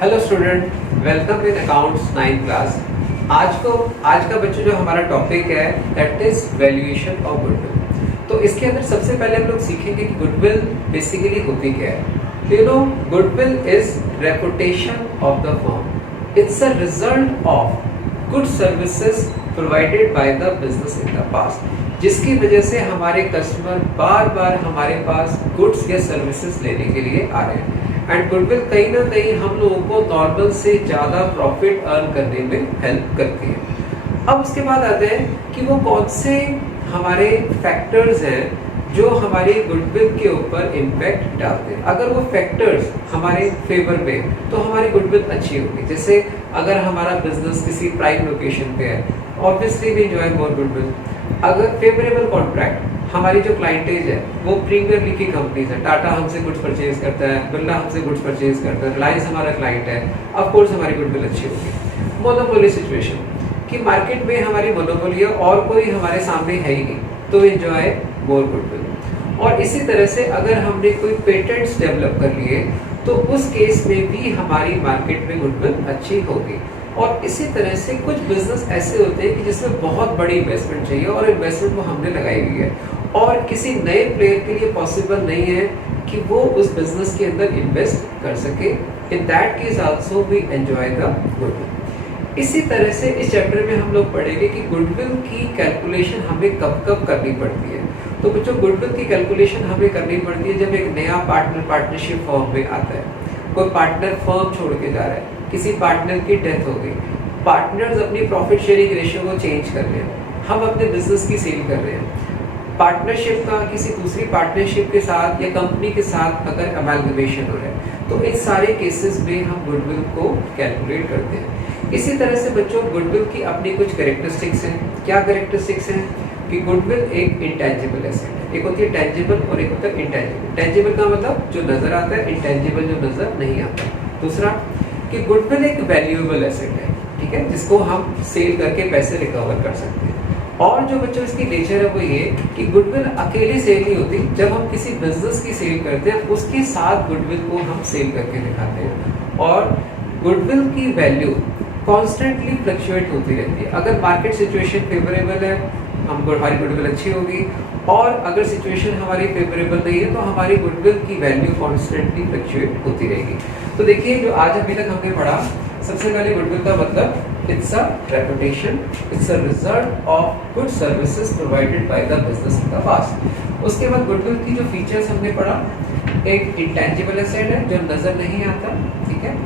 Hello student, welcome in accounts 9th class. आज का बच्चों जो हमारा टॉपिक है that is valuation of goodwill. तो इसके अंदर सबसे पहले हम लोग सीखेंगे कि गुडविल बेसिकली होती क्या है। You know, goodwill is reputation of the firm. It's a result of good services provided by the business in the past, जिसकी वजह से हमारे कस्टमर बार बार हमारे पास गुड्स या सर्विसेज लेने के लिए आ रहे हैं। एंड गुडविल कहीं ना कहीं हम लोगों को नॉर्मल से ज़्यादा प्रॉफिट अर्न करने में हेल्प करती है। अब उसके बाद आते हैं कि वो कौन से हमारे फैक्टर्स हैं जो हमारी गुडविल के ऊपर इम्पैक्ट डालते हैं। अगर वो फैक्टर्स हमारे फेवर में तो हमारी गुडविल अच्छी होगी। जैसे अगर हमारा बिजनेस किसी प्राइम लोकेशन पे है, obviously we enjoy more goodwill. अगर फेवरेबल कॉन्ट्रैक्ट, हमारी जो क्लाइंटेज है वो प्रीमियर लीग की कंपनीज है, टाटा हमसे गुड्स परचेज करता है, बिरला हमसे गुड्स परचेज करता है, रिलायंस हमारा क्लाइंट है, ऑफ कोर्स हमारी गुडविल अच्छी होगी। मोनोपोली सिचुएशन कि मार्केट में हमारी मोनोपोली है और कोई हमारे सामने है ही नहीं, तो एंजॉय मोर गुडविल। और इसी तरह से अगर हमने कोई पेटेंट्स डेवलप कर लिए तो उस केस में भी हमारी मार्केट में गुडविल अच्छी होगी। और इसी तरह से कुछ बिजनेस ऐसे होते हैं कि जिसमें बहुत बड़ी इन्वेस्टमेंट चाहिए और इन्वेस्टमेंट वो हमने लगाई हुई है और किसी नए प्लेयर के लिए पॉसिबल नहीं है कि वो उस बिजनेस के अंदर इन्वेस्ट कर सके। In that case also we enjoy the goodwill. इसी तरह से इस चैप्टर में हम लोग पढ़ेंगे कि गुडविल की कैलकुलेशन हमें कब कब करनी पड़ती है। तो बच्चों, गुडविल की कैलकुलेशन हमें करनी पड़ती है जब एक नया पार्टनरशिप फॉर्म में आता है। कोई पार्टनर फर्म छोड़ के जा रहा है, किसी पार्टनर की डेथ हो गई, पार्टनर्स अपनी प्रॉफिट शेयरिंग रेशियो को चेंज कर रहे हैं, हम अपने बिजनेस की सेल कर रहे हैं, पार्टनरशिप का किसी दूसरी पार्टनरशिप के साथ या कंपनी के साथ अगर अमेलगमेशन हो रहा है, तो इन सारे केसेस में हम गुडविल को कैलकुलेट करते हैं। इसी तरह से बच्चों, गुडविल की अपनी कुछ कैरेक्टरिस्टिक्स हैं। क्या कैरेक्टरिस्टिक्स हैं कि गुडविल एक इंटेंजिबल एसेट है। एक होती है टेंजिबल और एक होता है इंटेंजिबल। टेंजिबल का मतलब जो नजर आता है, इंटेंजिबल जो नजर नहीं आता। दूसरा कि गुडविल एक वैल्यूएबल एसेट है, ठीक है, जिसको हम सेल करके पैसे रिकवर कर सकते हैं। और जो बच्चों इसकी नेचर है वो ये कि गुडविल अकेली सेल नहीं होती। जब हम किसी बिजनेस की सेल करते हैं उसके साथ गुडविल को हम सेल करके दिखाते हैं। और गुडविल की वैल्यू कॉन्स्टेंटली फ्लक्चुएट होती रहती है। अगर मार्केट सिचुएशन फेवरेबल है, हमारी गुडविल अच्छी होगी, और अगर सिचुएशन हमारी फेवरेबल नहीं है तो हमारी गुडविल की वैल्यू कॉन्स्टेंटली फ्लक्चुएट होती रहेगी। तो देखिए, जो आज अभी तक हमने पढ़ा, सबसे पहले गुडविल का मतलब it's a reputation, it's a result of good services provided by the business in the past. उसके बाद गुडविल की जो फीचर्स हमने पढ़ा, एक इंटेंजिबल एसेट है जो नजर नहीं आता, ठीक है,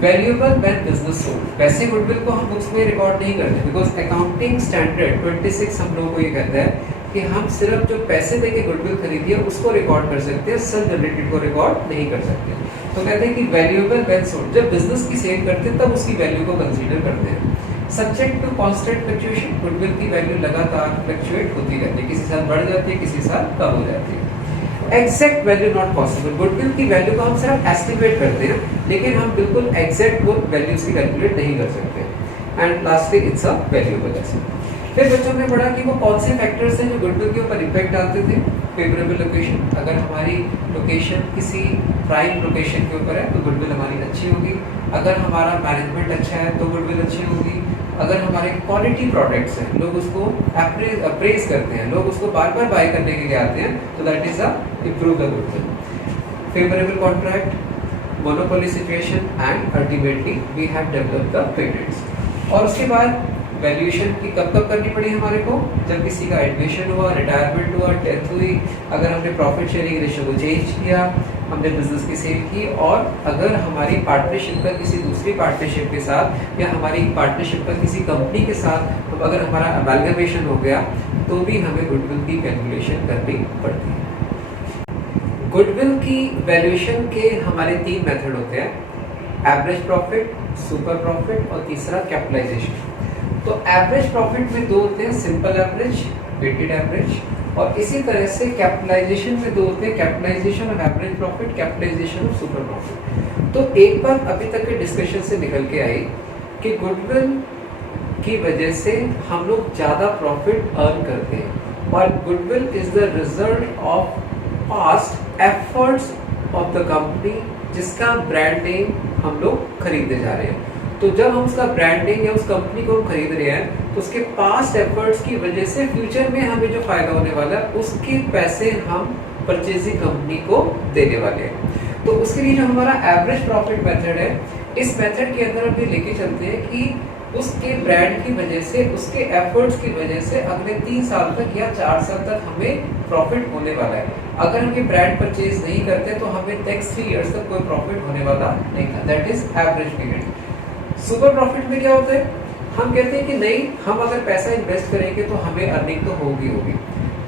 वैल्यूएबल व्हेन बिजनेस सोल्ड। वैसे गुडविल को हम बुक्स में रिकॉर्ड नहीं करते बिकॉज अकाउंटिंग स्टैंडर्ड 26 हम लोगों को ये कहता है कि हम सिर्फ जो पैसे देके गुडविल खरीदी है उसको रिकॉर्ड कर सकते हैं, सेल्फ जनरेटेड को रिकॉर्ड नहीं कर सकते। तो कहते हैं कि वैल्यूएबल व्हेन सोल्ड, जब बिजनेस की सेल करते हैं तब उसकी वैल्यू को कंसीडर करते हैं। Subject to constant fluctuation, goodwill की वैल्यू लगातार फ्लक्चुएट होती रहती है, किसी साल बढ़ जाती है, किसी साल कम हो जाती है। Exact value not possible, goodwill की वैल्यू को हम सिर्फ एस्टिमेट करते हैं, लेकिन हम बिल्कुल एग्जैक्ट वो वैल्यूज की कैलकुलेट नहीं कर सकते। And lastly it's a valuable asset. फिर बच्चों ने पढ़ा कि वो कौन से फैक्टर्स हैं जो गुडविल के ऊपर इम्पैक्ट डालते थे। फेवरेबल लोकेशन, अगर हमारी लोकेशन किसी प्राइम लोकेशन के ऊपर है तो गुडविल हमारी अच्छी होगी। अगर हमारा मैनेजमेंट अच्छा है तो गुडविल अच्छी होगी। अगर हमारे क्वालिटी प्रोडक्ट्स हैं, लोग उसको अप्रेज करते हैं, लोग उसको बार बार बाय करने के लिए आते हैं, तो that is a improve the goodwill. Favourable contract, monopoly situation and ultimately we have developed the patents. और उसके बाद वैल्यूएशन की कब कब करनी पड़ी हमारे को, जब किसी का एडमिशन हुआ, रिटायरमेंट हुआ, डेथ हुई, अगर हमने प्रॉफिट शेयरिंग रेशियो को चेंज किया, हमने बिजनेस की सेल की, और अगर हमारी पार्टनरशिप का किसी दूसरी पार्टनरशिप के साथ या हमारी पार्टनरशिप का किसी कंपनी के साथ अगर हमारा अमेलगमेशन हो गया तो भी हमें गुडविल की कैलकुलेशन करनी पड़ती है। गुडविल की वैल्यूएशन के हमारे 3 मेथड होते हैं, एवरेज प्रॉफिट, सुपर प्रॉफिट और तीसरा कैपिटलाइजेशन। तो एवरेज प्रॉफिट में 2 होते हैं, सिंपल एवरेज, वेटेड एवरेज, और इसी तरह से कैपिटलाइजेशन में 2 होते हैं, capitalisation of average profit, capitalisation of super profit. तो एक बात अभी तक के डिस्कशन से निकल के आई कि गुडविल की वजह से हम लोग ज़्यादा प्रॉफिट अर्न करते हैं, और goodwill is the result of past efforts of the company जिसका ब्रांड नेम हम लोग खरीदने जा रहे हैं। तो जब हम उसका ब्रांडिंग या उस कंपनी को हम खरीद रहे हैं तो उसके पास्ट एफर्ट्स की वजह से फ्यूचर में हमें जो फायदा होने वाला है उसके पैसे हम परचेजिंग कंपनी को देने वाले हैं। तो उसके लिए जो हमारा एवरेज प्रॉफिट मेथड है, इस मेथड के अंदर हम ये लेके चलते हैं कि उसके ब्रांड की वजह से, उसके एफर्ट्स की वजह से अगले 3 साल तक या 4 साल तक हमें प्रॉफिट होने वाला है। अगर हम ये ब्रांड परचेज नहीं करते तो हमें नेक्स्ट 3 इयर्स तक कोई प्रॉफिट होने वाला नहीं था। That is average period. Super profit में क्या होता है, हम कहते हैं कि नहीं, हम अगर पैसा इन्वेस्ट करेंगे तो हमें अर्निंग तो होगी,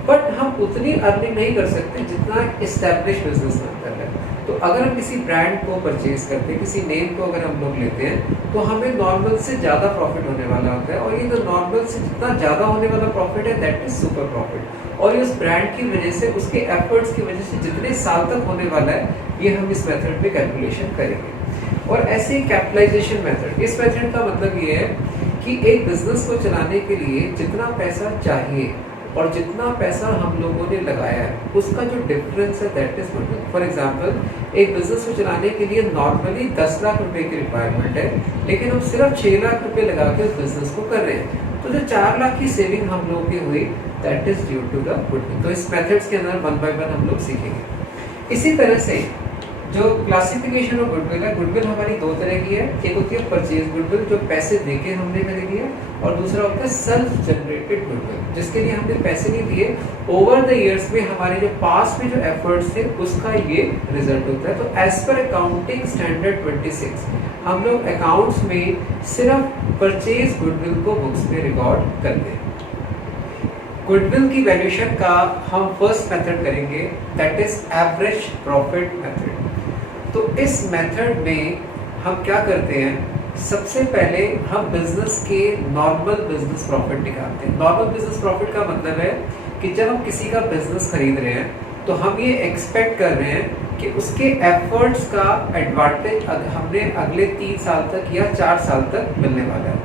बट हम उतनी अर्निंग नहीं कर सकते जितना एस्टैब्लिश बिजनेस में कर रहे हैं। तो अगर हम किसी ब्रांड को परचेज करते हैं, किसी नेम को अगर हम लोग लेते हैं तो हमें नॉर्मल से ज़्यादा प्रॉफिट होने वाला होता है, और ये जो नॉर्मल से जितना ज़्यादा होने वाला प्रॉफिट है दैट इज सुपर प्रॉफिट। और ये उस ब्रांड की वजह से, उसके एफर्ट्स की वजह से जितने साल तक होने वाला है, ये हम इस मेथड में कैलकुलेशन करेंगे। और ऐसे ही कैपिटलाइजेशन मेथड, इस मेथड का मतलब ये है कि एक बिजनेस को चलाने के लिए जितना पैसा चाहिए और जितना पैसा हम लोगों ने लगाया है उसका जो डिफरेंस है that is goodwill. For example, एक बिजनेस को चलाने के लिए नॉर्मली 10 लाख रुपए की रिक्वायरमेंट है, लेकिन हम सिर्फ 6 लाख रुपए लगा के उस बिजनेस को कर रहे हैं, तो जो 4 लाख की सेविंग हम लोगों की हुई that is due to the goodwill. तो इस मेथड्स के अंदर 1 बाय 1 हम लोग सीखेंगे। इसी तरह से जो क्लासिफिकेशन ऑफ गुडविल है, गुडविल हमारी 2 तरह की है। एक होती है परचेज गुडविल, जो पैसे देके हमने खरीदी है, और दूसरा होता है सेल्फ जनरेटेड गुडविल, जिसके लिए हमने पैसे नहीं दिए, ओवर द इयर्स में हमारे जो पास्ट में जो एफर्ट्स थे उसका ये रिजल्ट होता है। तो एज पर अकाउंटिंग स्टैंडर्ड 26 हम लोग अकाउंट्स में सिर्फ परचेज गुडविल को बुक्स में रिकॉर्ड करते हैं। गुडविल की वैल्यूएशन का हम फर्स्ट मेथड करेंगे, that is average profit method. तो इस मेथड में हम क्या करते हैं, सबसे पहले हम बिजनेस के नॉर्मल बिजनेस प्रॉफिट निकालते हैं। नॉर्मल बिजनेस प्रॉफिट का मतलब है कि जब हम किसी का बिजनेस खरीद रहे हैं तो हम ये एक्सपेक्ट कर रहे हैं कि उसके एफर्ट्स का एडवांटेज हमने अगले 3 साल तक या 4 साल तक मिलने वाला है।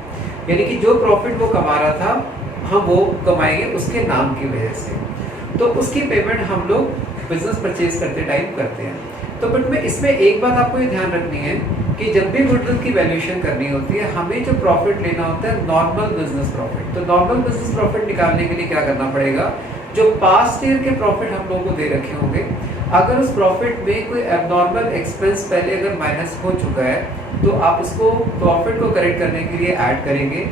यानी कि जो प्रॉफिट वो कमा रहा था हम वो कमाएंगे उसके नाम की वजह से। तो उसकी पेमेंट हम लोग बिजनेस परचेज करते टाइम करते हैं। तो बट में इसमें एक बात आपको ये ध्यान रखनी है कि जब भी गुडविल की वैल्यूएशन करनी होती है, हमें जो प्रॉफिट लेना होता है नॉर्मल बिजनेस प्रॉफिट। तो नॉर्मल बिजनेस प्रॉफिट निकालने के लिए क्या करना पड़ेगा, जो पास्ट ईयर के प्रॉफिट हम लोगों को दे रखे होंगे, अगर उस प्रॉफिट में कोई एबनॉर्मल एक्सपेंस पहले अगर माइनस हो चुका है तो आप उसको प्रॉफिट को करेक्ट करने के लिए ऐड करेंगे।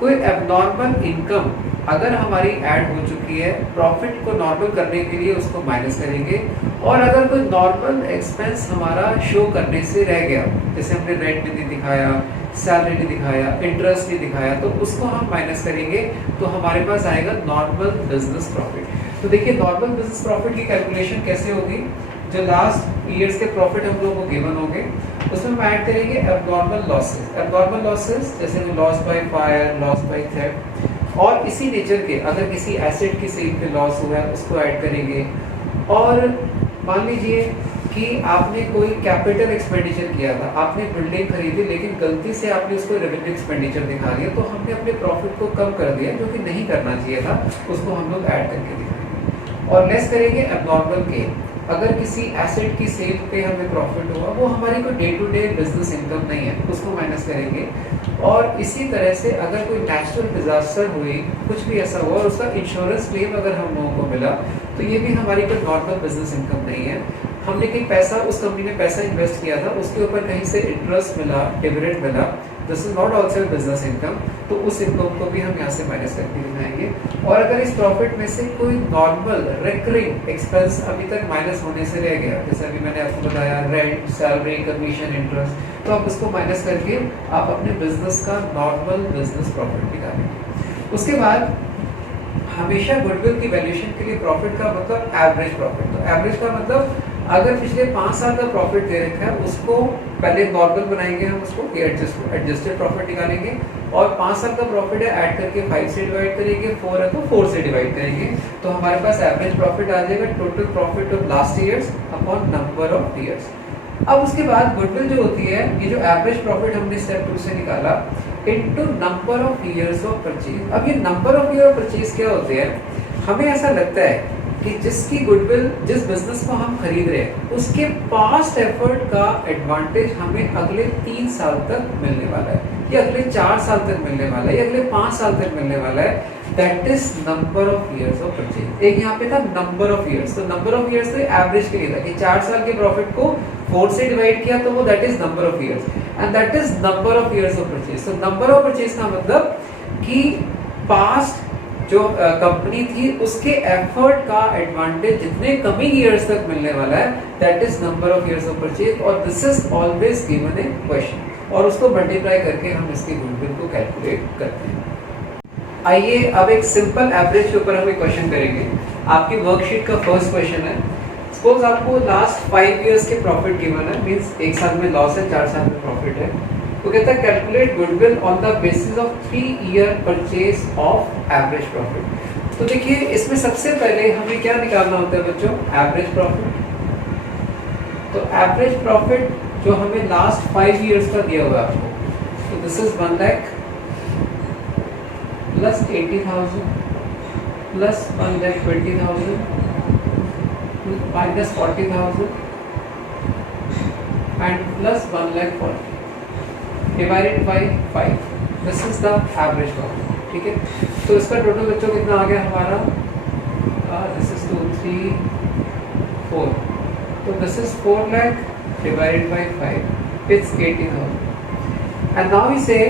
कोई एबनॉर्मल इनकम अगर हमारी ऐड हो चुकी है, प्रॉफिट को नॉर्मल करने के लिए उसको माइनस करेंगे। और अगर कोई नॉर्मल एक्सपेंस हमारा शो करने से रह गया, जैसे हमने रेंट नहीं दिखाया, सैलरी नहीं दिखाया, इंटरेस्ट नहीं दिखाया, तो उसको हम माइनस करेंगे, तो हमारे पास आएगा नॉर्मल बिजनेस प्रॉफिट। तो देखिए नॉर्मल बिजनेस प्रॉफिट की कैलकुलेशन कैसे होगी, जो लास्ट ईयर्स के प्रॉफिट हम लोगों को गिवन होंगे उसमें हम ऐड करेंगे एबनॉर्मल लॉसेस। एबनॉर्मल लॉसेस जैसे loss by fire, loss by theft, और इसी नेचर के अगर किसी एसेट की सेल पे लॉस हुआ है उसको ऐड करेंगे। और मान लीजिए कि आपने कोई कैपिटल एक्सपेंडिचर किया था, आपने बिल्डिंग खरीदी लेकिन गलती से आपने उसको रेवेन्यू एक्सपेंडिचर दिखा दिया, तो हमने अपने प्रॉफिट को कम कर दिया जो कि नहीं करना चाहिए था, उसको हम लोग ऐड करके दिखाएंगे। और लेस करेंगे एबनॉर्मल गेन, अगर किसी एसेट की सेल पे हमें प्रॉफिट हुआ, वो हमारी कोई day to day business income नहीं है, उसको माइनस करेंगे। और इसी तरह से अगर कोई नेचुरल डिजास्टर हुई, कुछ भी ऐसा हुआ और उसका इंश्योरेंस क्लेम अगर हम लोगों को मिला, तो ये भी हमारी कोई नॉर्मल बिजनेस इनकम नहीं है। हमने कहीं पैसा, उस कंपनी ने पैसा इन्वेस्ट किया था, उसके ऊपर कहीं से इंटरेस्ट मिला, डिविडेंड मिला, this is not also business income, तो उस इनकम को भी हम यहाँ से माइनस करके दिखाएंगे। और अगर इस प्रॉफिट में से कोई नॉर्मल रिकरिंग एक्सपेंस अभी तक माइनस होने से रह गया, जैसे अभी मैंने आपको बताया रेंट, सैलरी, कमीशन, इंटरेस्ट, तो आप उसको माइनस करके आप अपने बिजनेस का नॉर्मल बिजनेस प्रॉफिट निकालेंगे। उसके बाद हमेशा गुडविल की वैल्यूएशन के लिए प्रॉफिट का मतलब एवरेज प्रॉफिट। तो एवरेज का मतलब अगर पिछले 5 साल का प्रॉफिट दे रखा है उसको पहले नॉर्मल बनाएंगे, हम उसको एडजस्टेड प्रॉफिट निकालेंगे, और 5 साल का प्रॉफिट है ऐड करके 5 से डिवाइड करेंगे, 4 है तो 4 से डिवाइड करेंगे, तो हमारे पास एवरेज प्रॉफिट आ जाएगा total profit of last years upon number of years. अब उसके बाद गुडविल जो होती है, ये जो एवरेज प्रॉफिट हमने स्टेप 2 से निकाला into number of years of purchase. अब ये number of year of purchase क्या होते हैं, हमें ऐसा लगता है कि जिसकी गुडविल, जिस बिजनेस को हम खरीद रहे हैं उसके पास्ट एफर्ट का एडवांटेज हमें अगले 3 साल तक मिलने वाला है, या अगले 4 साल तक मिलने वाला है, या अगले 5 साल तक मिलने वाला है। That is number of years of purchase. एक यहाँ पे था नंबर ऑफ ईयर्स, तो नंबर ऑफ ईयर्स तो एवरेज के लिए था कि 4 साल के प्रॉफिट को 4 से डिवाइड किया तो वो that is number of years, and that is number of years of purchase. तो नंबर ऑफ परचेज का मतलब कि पास्ट जो कंपनी थी उसके एफर्ट का एडवांटेज जितने कमिंग ईयर्स तक मिलने वाला है, that is number of years of purchase, और this is always given in question, और उसको मल्टीप्लाई करके हम इसकी गुडविल को कैलकुलेट करते हैं। आइए अब एक सिंपल एवरेज के ऊपर हम एक क्वेश्चन करेंगे। आपकी वर्कशीट का फर्स्ट क्वेश्चन है, सपोज आपको लास्ट 5 इयर्स के प्रॉफिट गिवन है, मींस 1 साल में लॉस है, 4 साल में प्रॉफिट है। तो कहता है calculate goodwill on the basis of 3 year purchase of average profit. तो देखिए इसमें सबसे पहले हमें क्या निकालना होता है बच्चों, एवरेज प्रॉफिट। तो एवरेज प्रॉफिट जो हमें लास्ट 5 इयर्स का दिया हुआ है आपको, तो this is 1 lakh plus 80,000 plus 1,20,000 minus 40,000 and plus 1,40,000 divided by 5। This is the average profit, ठीक है। तो इसका टोटल बच्चों कितना आ गया हमारा, दिस इज 2 3 4, तो this is 4 lakh divided by 5, it's 80,000. And now we say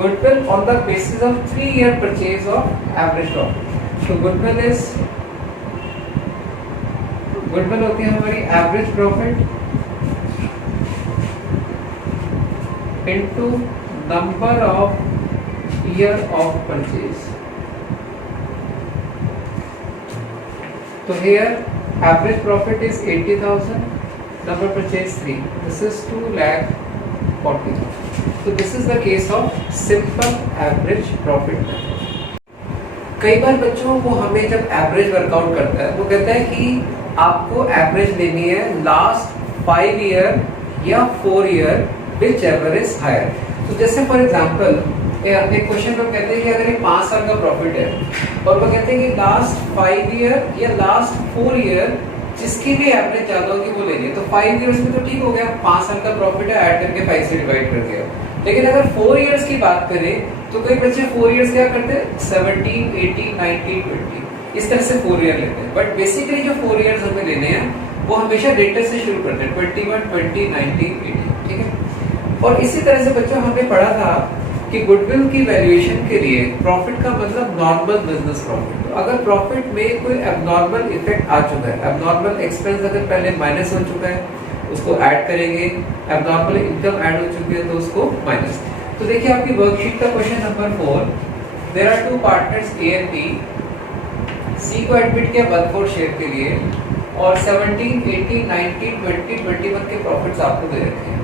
goodwill on the basis of 3 year purchase of average profit. So goodwill होती है हमारी average profit into number of year of purchase. So here average profit is 80,000. Number purchase 3. This is 2,40,000. So this is the case of simple average profit method. कई बार बच्चों वो हमें जब average workout करता है वो कहता है कि आपको एवरेज लेनी है लास्ट 5 ईयर या 4 year whichever is higher. तो जैसे फॉर एग्जांपल एक क्वेश्चन में कहते हैं कि अगर ये 5 साल का प्रॉफिट है और वो कहते हैं कि लास्ट 5 ईयर या लास्ट 4 ईयर जिसकी भी एवरेज ज्यादा होगी वो लेनी है। तो 5 इयर्स में तो ठीक हो गया, 5 साल का प्रॉफिट है, ऐड करके 5 से डिवाइड कर दिया। लेकिन अगर 4 इयर्स की बात करें तो कई बच्चे 4 इयर्स क्या करते हैं, 17, 18, 19, 20 इस तरह से 4 ईयर लेते हैं। बट बेसिकली जो 4 इयर्स हमें लेने हैं वो हमेशा डेटा से शुरू करते हैं, 21, 20, 19, 18, ठीक है। और इसी तरह से बच्चों हमने पढ़ा था कि गुडविल की वैल्यूएशन के लिए प्रॉफिट का मतलब नॉर्मल बिजनेस प्रॉफिट। तो अगर प्रॉफिट में कोई एबनॉर्मल इफेक्ट आ चुका है, एबनॉर्मल एक्सपेंस अगर पहले माइनस हो चुका है उसको ऐड करेंगे, एबनॉर्मल इनकम ऐड हो चुकी है तो उसको माइनस। तो देखिए आपकी वर्कशीट का question number 4, there are 2 partners A and B, C को एडमिट किया 1/4 शेयर के लिए और 17, 18, 19, 20, 21 के प्रॉफिट्स आपको दे रखे हैं।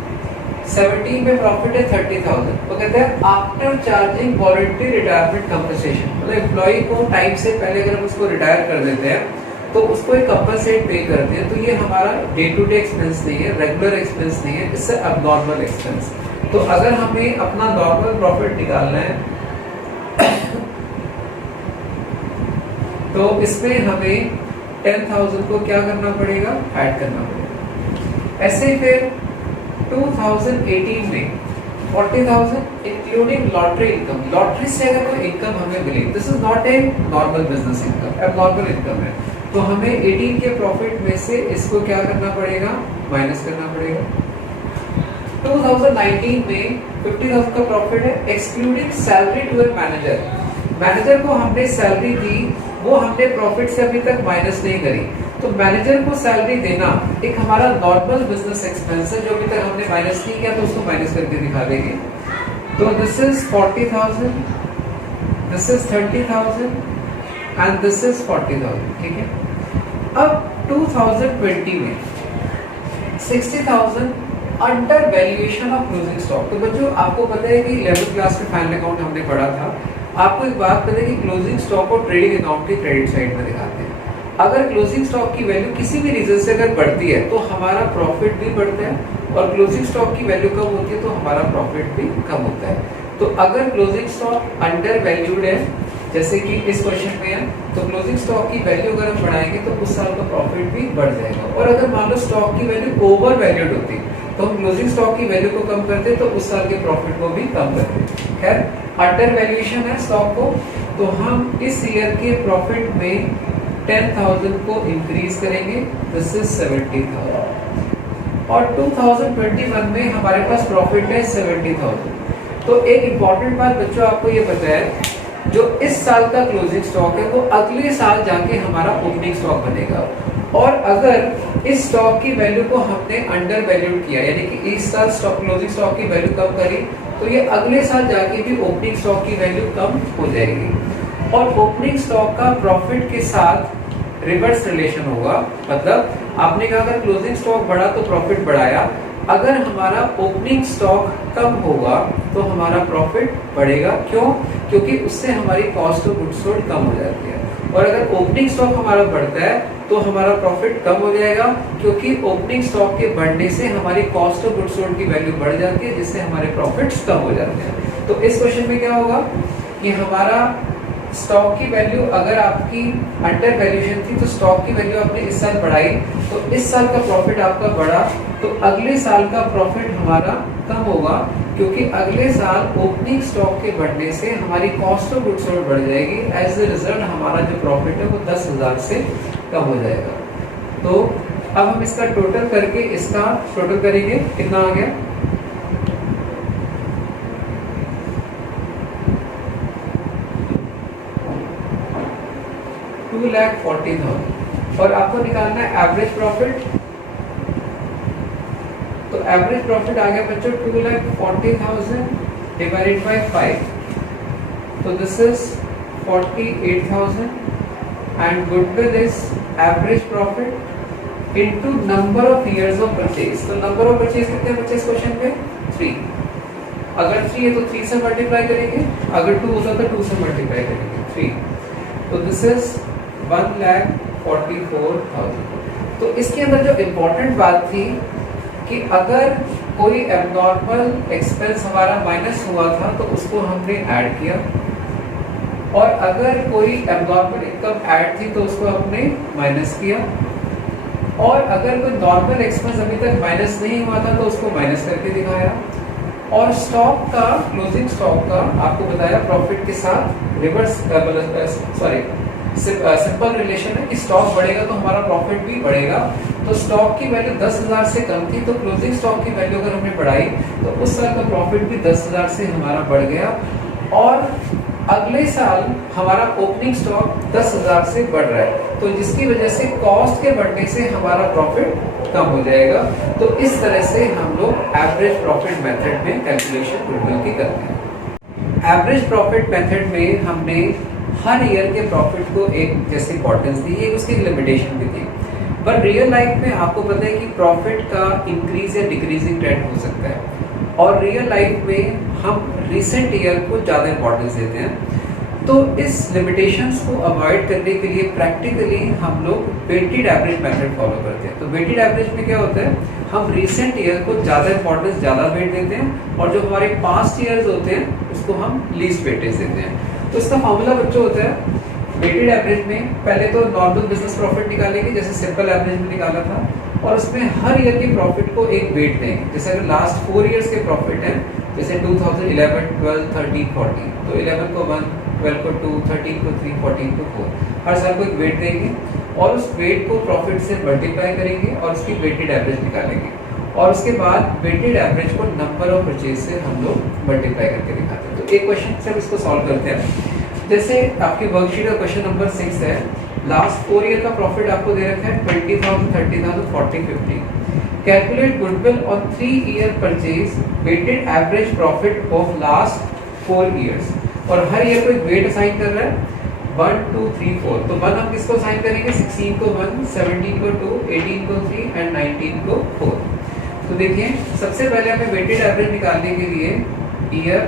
17 में प्रॉफिट है 30,000, तो कहते हैं after charging voluntary retirement compensation, मतलब एम्प्लॉय को टाइम से पहले अगर हम उसको रिटायर कर देते हैं तो उसको एक कंपनसेट पे करते हैं। तो ये हमारा डे टू डे एक्सपेंस नहीं है, रेगुलर एक्सपेंस नहीं है, इससे अबनॉर्मल एक्सपेंस। तो अगर हमें अपना नॉर्मल प्रॉफिट निकालना है तो इसमें हमें 10,000 को क्या करना पड़ेगा, ऐड करना पड़ेगा। ऐसे ही फिर 2018 में 40,000 इंक्लूडिंग लॉटरी इनकम, लॉटरी से अगर कोई इनकम हमें मिले, this is not a normal business income, abnormal income है, तो हमें 18 के प्रॉफिट में से इसको क्या करना पड़ेगा, माइनस करना पड़ेगा। 2019 में 50,000 का प्रॉफिट है excluding salary to a manager, manager को हमने सैलरी दी, वो हमने प्रॉफिट से अभी तक माइनस नहीं करी। तो मैनेजर को सैलरी देना एक हमारा नॉर्मल बिजनेस एक्सपेंस है जो अभी तक हमने माइनस नहीं किया, तो उसको माइनस करके दिखा देंगे। तो this is 40,000, this is 30,000 and this is 40,000, ठीक है। अब 2020 में 60,000 under valuation of closing stock. तो बच्चों आपको पता है कि 11th क्लास में फाइनल अकाउंट हमने पढ़ा था, आपको एक बात पता है कि क्लोजिंग स्टॉक को ट्रेडिंग अकाउंट के क्रेडिट साइड में दिखाते हैं। अगर क्लोजिंग स्टॉक की वैल्यू किसी भी रीजन से अगर बढ़ती है तो हमारा प्रॉफिट भी बढ़ता है, और क्लोजिंग स्टॉक की वैल्यू कम होती है तो हमारा प्रॉफिट भी कम होता है। तो अगर क्लोजिंग स्टॉक अंडर वैल्यूड है जैसे कि इस क्वेश्चन में है, तो क्लोजिंग स्टॉक की वैल्यू अगर हम बढ़ाएंगे तो उस साल का प्रॉफिट भी बढ़ जाएगा। और अगर मान लो स्टॉक की वैल्यू ओवर वैल्यूड होती तो हम क्लोजिंग स्टॉक की वैल्यू को कम करते तो उस साल के प्रॉफिट को भी कम करते। खैर अंडर वैल्यूएशन है स्टॉक को, तो हम इस ईयर के प्रॉफिट में 10,000 को इंक्रीज करेंगे, दिस इज 70,000। और 2021 में हमारे पास प्रॉफिट है 70,000। तो एक इम्पॉर्टेंट बात बच्चों आपको ये पता है, जो इस साल का क्लोजिंग स्टॉक है वो अगले साल जाके हमारा ओपनिंग स्टॉक बनेगा। और अगर इस स्टॉक की वैल्यू को हमने अंडर वैल्यूड किया, यानी कि इस साल स्टॉक क्लोजिंग स्टॉक की वैल्यू कम करी, तो ये अगले साल जाके भी ओपनिंग स्टॉक की वैल्यू कम हो जाएगी। और ओपनिंग स्टॉक का प्रॉफिट के साथ रिवर्स रिलेशन होगा, मतलब आपने कहा अगर क्लोजिंग स्टॉक बढ़ा तो प्रॉफिट बढ़ाया, अगर हमारा ओपनिंग स्टॉक कम होगा तो हमारा प्रॉफिट बढ़ेगा। क्यों? क्योंकि उससे हमारी कॉस्ट ऑफ गुड्स सोल्ड कम हो जाती है। और अगर ओपनिंग स्टॉक हमारा बढ़ता है तो हमारा प्रॉफिट कम हो जाएगा, क्योंकि ओपनिंग स्टॉक के बढ़ने से हमारी कॉस्ट ऑफ गुड्स सोल्ड की वैल्यू बढ़ जाती है, जिससे हमारे प्रॉफिट्स कम हो जाते हैं। तो इस क्वेश्चन में क्या होगा कि हमारा स्टॉक की वैल्यू अगर आपकी अंडर वैल्यूएशन थी तो स्टॉक की वैल्यू आपने इस साल बढ़ाई, तो इस साल का प्रॉफिट आपका बढ़ा, तो अगले साल का प्रॉफिट हमारा कम होगा, क्योंकि अगले साल ओपनिंग स्टॉक के बढ़ने से हमारी कॉस्ट ऑफ गुड्स सोल्ड बढ़ जाएगी। एज ए रिजल्ट हमारा जो प्रॉफिट है वो 10,000 से कम हो जाएगा। तो अब हम इसका टोटल करके इसका टोटल करेंगे, कितना आ गया? $2,40,000। और आपको निकालना है एवरेज प्रॉफिट। तो एवरेज प्रॉफिट आ गया बच्चों 2,40,000 डिवाइडेड बाय 5, तो this is 48,000 and goodwill is average profit into number of years of purchase. तो नंबर ऑफ परचेज कितने बच्चे इस क्वेश्चन पे? 3। अगर 3 है तो 3 से मल्टीप्लाई करेंगे, अगर 2 होता तो 2 से मल्टीप्लाई करेंगे, 3। तो दिस इज 1,44,000। तो इसके अंदर जो इम्पोर्टेंट बात थी कि अगर कोई एबनॉर्मल एक्सपेंस हमारा माइनस हुआ था तो उसको हमने ऐड किया, और अगर कोई एबनॉर्मल इनकम ऐड थी तो उसको हमने माइनस किया, और अगर कोई नॉर्मल एक्सपेंस अभी तक माइनस नहीं हुआ था तो उसको माइनस करके दिखाया। और स्टॉक का, क्लोजिंग स्टॉक का आपको बताया प्रॉफिट के साथ रिवर्स सिंपल रिलेशन है कि स्टॉक बढ़ेगा तो हमारा प्रॉफिट भी बढ़ेगा। तो स्टॉक की वैल्यू 10,000 से कम थी, तो क्लोजिंग स्टॉक की वैल्यू अगर हमने बढ़ाई तो उस साल का प्रॉफिट भी 10,000 से हमारा बढ़ गया, और अगले साल हमारा ओपनिंग स्टॉक 10,000 से बढ़ रहा है, तो जिसकी वजह से कॉस्ट के बढ़ने से हमारा प्रॉफिट कम हो जाएगा। तो इस तरह से हम लोग एवरेज प्रॉफिट मेथड में कैलकुलेशन गुडविल की करते हैं। एवरेज प्रॉफिट मेथड में हमने हर ईयर के प्रॉफिट को एक जैसे इंपॉर्टेंस दी, एक उसकी लिमिटेशन भी थी। पर रियल लाइफ में आपको पता है कि प्रॉफिट का इंक्रीज या डिक्रीजिंग ट्रेंड हो सकता है, और रियल लाइफ में हम रिसेंट ईयर को ज़्यादा इंपॉर्टेंस देते हैं। तो इस लिमिटेशंस को अवॉइड करने के लिए प्रैक्टिकली हम लोग वेटेड एवरेज मेथड फॉलो करते हैं। तो वेटेड एवरेज में क्या होता है, हम रिसेंट ईयर को ज़्यादा इंपॉर्टेंस, ज़्यादा वेट देते हैं, और जो हमारे पास्ट ईयर्स होते हैं उसको हम लीस्ट वेटेज देते हैं। तो इसका फॉर्मूला बच्चों होता है वेटेड एवरेज में, पहले तो नॉर्मल बिजनेस प्रॉफिट निकालेंगे जैसे सिंपल एवरेज में निकाला था, और उसमें हर ईयर के प्रॉफिट को एक वेट देंगे। जैसे अगर लास्ट 4 ईयर्स के प्रॉफिट हैं, जैसे 2011, 12, 13, 14, तो 11 को 1, 12 को 2, 13 को 3, 14 को 4, हर साल को एक वेट देंगे, और उस वेट को प्रॉफिट से मल्टीप्लाई करेंगे और उसकी वेटेड एवरेज निकालेंगे, और उसके बाद वेटेड एवरेज को नंबर ऑफ परचेज से हम लोग मल्टीप्लाई करके दिखाते हैं। तो एक क्वेश्चन से हम इसको सॉल्व करते हैं। जैसे आपकी वर्कशीट का क्वेश्चन नंबर 6 है, लास्ट 4 ईयर का प्रॉफिट आपको दे रखा है 20,000, 30,000, 40, 50। Calculate goodwill on 3 year purchase, weighted average profit of last 4 years. और हर ईयर को एक वेट असाइन कर रहा है 1, 2, 3, 4। तो 1 हम किसको असाइन करेंगे, 16 को 1, 17 को 2, 18 को 3 एंड 19 को 4। तो देखिए सबसे पहले हमें वेटेड एवरेज निकालने के लिए ईयर,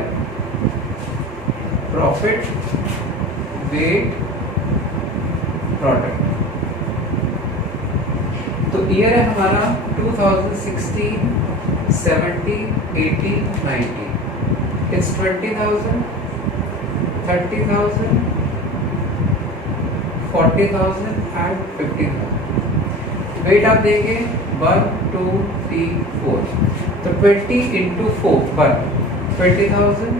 प्रॉफिट, वेट, प्रोडक्ट। तो ईयर है हमारा 2016, 70, 80, 90। It's 20,000, 30,000 40,000 and 50,000। वेट आप देंगे 1 2 3 4, तो 20 into 4 20,000,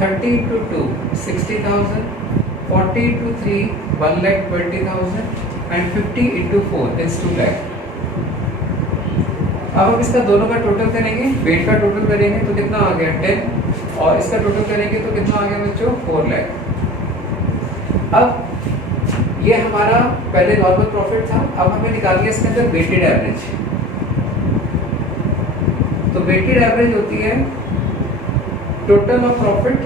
30 into 2 60,000, 40 into 3 1,20,000 and 50 into 4 is 2 lakh. अब हम इसका दोनों का टोटल करेंगे, वेट का टोटल करेंगे तो कितना आ गया 10, और इसका टोटल करेंगे तो कितना आ गया बच्चों 4 लाख। अब ये हमारा पहले नॉर्मल प्रॉफिट था, अब हमें निकालिए इसके अंदर वेटेड एवरेज। तो वेटेड एवरेज होती है total of profit,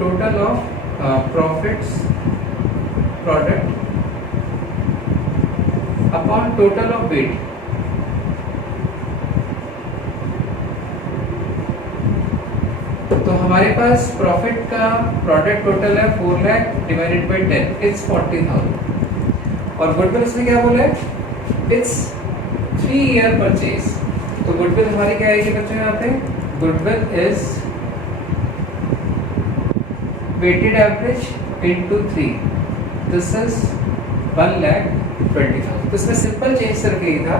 total of profits product upon total of weight. तो हमारे पास प्रॉफिट का प्रोडक्ट टोटल है 4 लाख डिवाइडेड बाय 10 इट्स 40,000, और गुडविल इसमें क्या बोला है इट्स 3 ईयर परचेज। तो गुडविल हमारी क्या आएगी बच्चों यहाँ पे, goodwill is weighted average into 3, this is 1,20,000। तो इसमें सिंपल चेंज सिर्फ यही था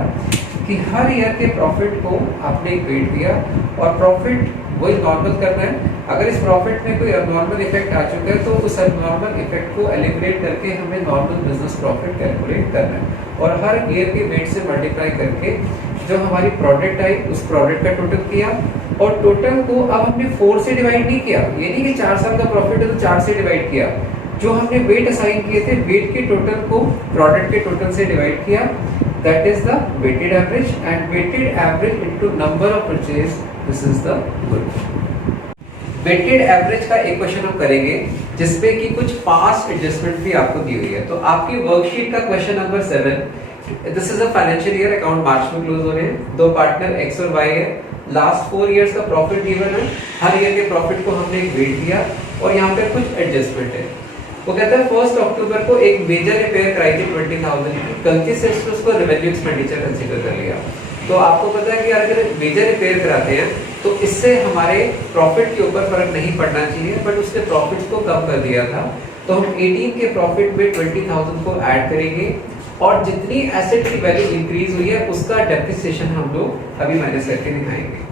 कि हर ईयर के प्रॉफिट को आपने एक वेट दिया और प्रॉफिट वही नॉर्मल करना है। अगर इस प्रॉफिट में कोई अबनॉर्मल इफेक्ट आ चुका है तो उस अबनॉर्मल इफेक्ट को एलिमिनेट करके हमें नॉर्मल बिजनेस प्रॉफिट कैलकुलेट करना है, और हर ईयर के वेट से मल्टीप्लाई करके जो हमारी प्रोडक्ट आई उस प्रोडक्ट का टोटल किया, और टोटल को अब हमने 4 से डिवाइड नहीं किया। ये नहीं कि 4 साल का प्रॉफिट है तो 4 से डिवाइड किया, जो हमने वेट असाइन किए थे वेट के टोटल को प्रोडक्ट के टोटल से डिवाइड किया, that is the weighted average, and weighted average into number of purchase, this is the good. Weighted average का एक क्वेश्चन हम करेंगे जिसपे कि कुछ पास्ट एडजस्टमेंट भी आपको दी हुई है। तो आपकी वर्कशीट का question number 7, this is a financial year, account March में क्लोज हो रहे हैं, दो पार्टनर एक्स और वाई है, लास्ट 4 इयर्स का प्रॉफिट गिवन है, हर ईयर के प्रॉफिट को हमने एक वेट दिया, और यहाँ पे कुछ एडजस्टमेंट है। वो कहता है 1 अक्टूबर को एक मेजर रिपेयर कराई थी 20,000 की, गलती से उसको रेवेन्यू एक्सपेंडिचर कंसीडर कर लिया। तो आपको पता है कि अगर मेजर रिपेयर कराते हैं तो इससे हमारे प्रॉफिट के ऊपर फर्क नहीं पड़ना चाहिए, बट उसने प्रॉफिट्स को कम कर दिया था। तो हम 18 के प्रॉफिट में 20,000 को ऐड करेंगे, और जितनी एसेट की वैल्यू इंक्रीज हुई है उसका डेप्रिसिएशन हम लोग अभी माइनस करके दिखाएंगे।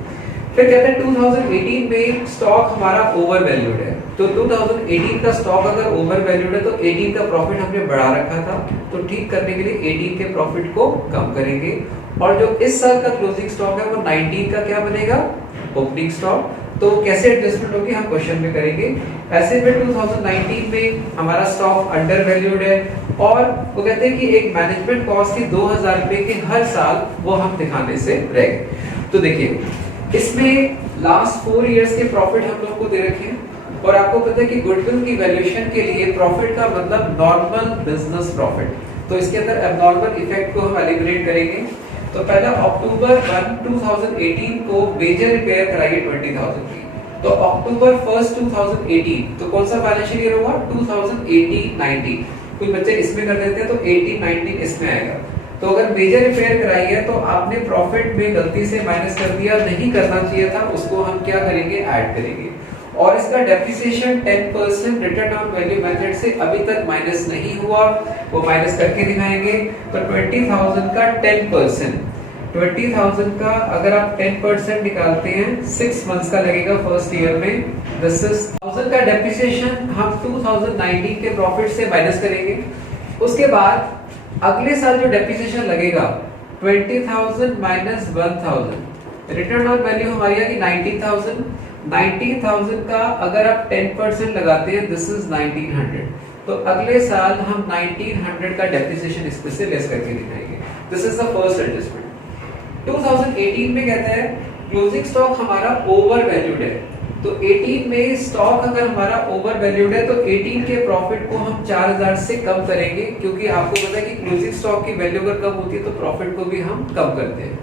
फिर कहते हैं 2018 में स्टॉक हमारा ओवर वैल्यूड है, तो 2018 का स्टॉक अगर ओवर वैल्यूड है तो 18 का प्रॉफिट हमने बढ़ा रखा था, तो ठीक करने के लिए 18 के प्रॉफिट को कम करेंगे, और जो इस साल का क्लोजिंग स्टॉक है वो 19 का क्या बनेगा, ओपनिंग स्टॉक। तो कैसे एडजस्टमेंट होगी हम क्वेश्चन में करेंगे। ऐसे में 2019 में हमारा स्टॉक अंडर वैल्यूड है, और वो कहते हैं कि एक मैनेजमेंट कॉस्ट थी 2,000 रुपए की हर साल, वो हम दिखाने से रह गए। तो देखिए इसमें लास्ट 4 इयर्स के प्रॉफिट हम लोग को दे रखे हैं, और आपको पता है कि गुडविल की वैल्यूएशन के लिए प्रॉफिट का मतलब नॉर्मल बिजनेस प्रॉफिट, तो इसके अंदर एबनॉर्मल इफेक्ट को हम एलिमिनेट करेंगे। तो पहला अक्टूबर 1 2018 को मेजर रिपेयर कराइए 20,000 की, तो अक्टूबर 1 2018, तो कौन सा फाइनेंशियल ईयर होगा 2018-19, कुछ बच्चे इसमें कर देते हैं तो 18-19 इसमें आएगा। तो अगर मेजर रिपेयर कराई है तो आपने प्रॉफिट में गलती से माइनस कर दिया, नहीं करना चाहिए था, उसको हम क्या करेंगे ऐड करेंगे, और इसका depreciation 10% return on value method से अभी तक माइनस नहीं हुआ, वो माइनस करके दिखाएंगे। तो 20,000 का 10%, 20,000 का अगर आप 10% निकालते हैं 6 मंथ्स का लगेगा फर्स्ट ईयर में, दिस इज 1000 का डेप्रिसिएशन हम 2019 के प्रॉफिट से माइनस करेंगे। उसके बाद अगले साल जो डेप्रिसिएशन लगेगा 20,000 माइनस 1,000, रिटर्न ऑन वैल्यू हमारी आएगी 19,000, 19,000 का अगर आप 10% लगाते हैं दिस इज 1900, तो अगले साल हम 1900 का डेप्रिसिएशन इसमें से लेस करके दिखाएंगे। This is the first adjustment. 2018 में कहता है क्लोजिंग स्टॉक हमारा ओवर वैल्यूड है, तो 18 में स्टॉक अगर हमारा ओवर वैल्यूड है तो 18 के प्रॉफिट को हम 4,000 से कम करेंगे, क्योंकि आपको पता है कि क्लोजिंग स्टॉक की वैल्यू अगर कम होती है तो प्रॉफिट को भी हम कम करते हैं।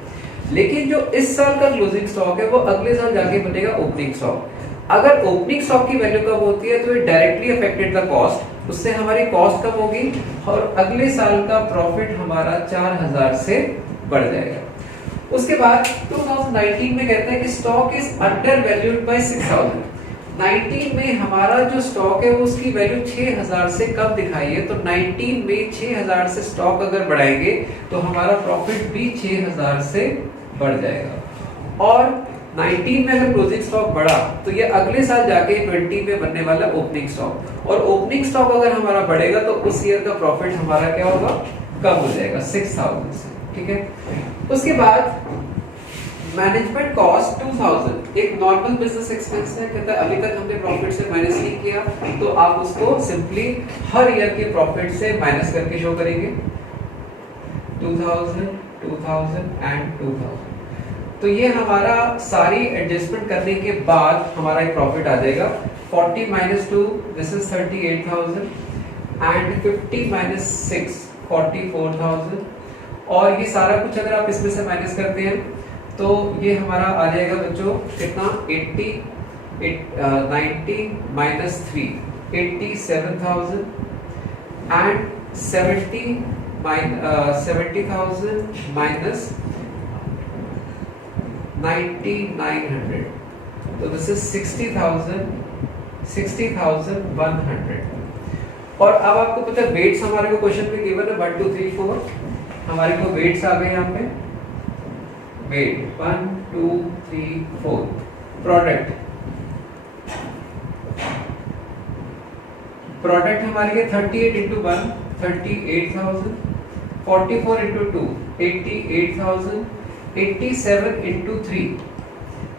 लेकिन जो इस साल का क्लोजिंग स्टॉक है वो अगले साल जाके बनेगा ओपनिंग स्टॉक। अगर ओपनिंग स्टॉक की वैल्यू कम होती है तो ये डायरेक्टली अफेक्टेड द कॉस्ट, उससे हमारी कॉस्ट कम होगी और अगले साल का प्रॉफिट हमारा 4,000 से बढ़ जाएगा। उसके बाद 2019 में कहता है कि stock is under valued bye 6,000, 19 में हमारा जो स्टॉक है वो उसकी वैल्यू 6000 से कम दिखाई है, तो 19 में 6000 से स्टॉक अगर बढ़ाएंगे तो हमारा प्रॉफिट भी 6000 से बढ़ जाएगा। और 19 में अगर क्लोजिंग स्टॉक बढ़ा तो ये अगले साल जाके 20 में बनने वाला ओपनिंग स्टॉक, और ओपनिंग स्टॉक अगर हमारा बढ़ेगा तो उस ईयर का प्रॉफिट हमारा क्या होगा, कम हो जाएगा 6000 से। ठीक है, उसके बाद मैनेजमेंट कॉस्ट 2000 एक नॉर्मल बिजनेस एक्सपेंस है, कहता है अभी तक हमने प्रॉफिट से माइनस नहीं किया, तो आप उसको सिंपली हर ईयर के प्रॉफिट से माइनस करके शो करेंगे 2000, 2000 एंड 2000। तो ये हमारा सारी एडजस्टमेंट करने के बाद हमारा एक प्रॉफिट आ जाएगा 40 minus 2 this is 38,000 and 50 minus 6 44,000, और ये सारा कुछ अगर आप इसमें से माइनस करते हैं तो ये हमारा आ जाएगा बच्चों कितना 90 माइनस 3 87,000 एंड 70,000 माइनस 9,900, तो दिस इज 60,100। और अब आपको पता है वेट्स हमारे को क्वेश्चन में गिवन है 1 2 3 4, हमारे को वेट्स आ गए यहाँ पे, वेट 1 2 3 4। प्रोडक्ट हमारी है 38 इंटू 1 38,000, 44 इंटू 2 88,000, 87 इंटू 3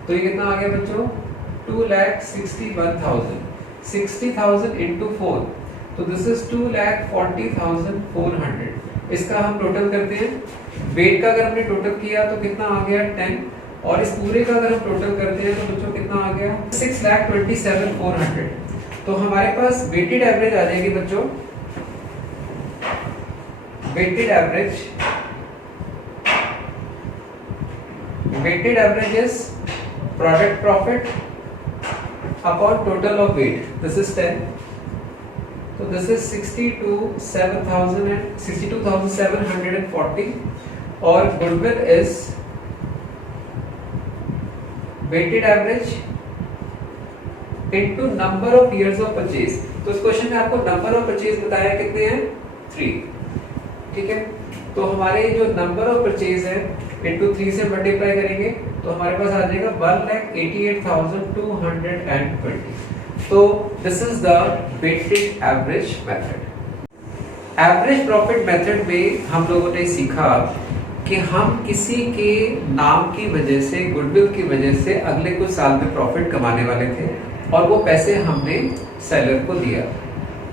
तो ये कितना आ गया बच्चों 2,61,000, 60,000 इंटू 4 तो दिस इज 2,40,400। इसका हम टोटल करते हैं, वेट का अगर हमने टोटल किया तो कितना आ गया 10, और इस पूरे का अगर हम टोटल करते हैं तो बच्चों कितना आ गया 6,27,400। तो हमारे पास वेटेड एवरेज आ जाएगी बच्चों, weighted average is product profit upon total of weight, this is 10, so this is 62,740, और goodwill is weighted average into number of years of purchase। तो इस क्वेश्चन में आपको नंबर ऑफ परचेज बताया कितने हैं 3, ठीक है। तो हमारे जो नंबर ऑफ परचेज है इंटू 3 से मल्टीप्लाई करेंगे तो हमारे पास आ जाएगा 1,88,220। तो this is the weighted average method. Average profit method में हम लोगों ने सीखा कि हम किसी के नाम की वजह से, गुडविल की वजह से अगले कुछ साल में प्रॉफिट कमाने वाले थे और वो पैसे हमने सेलर को दिया।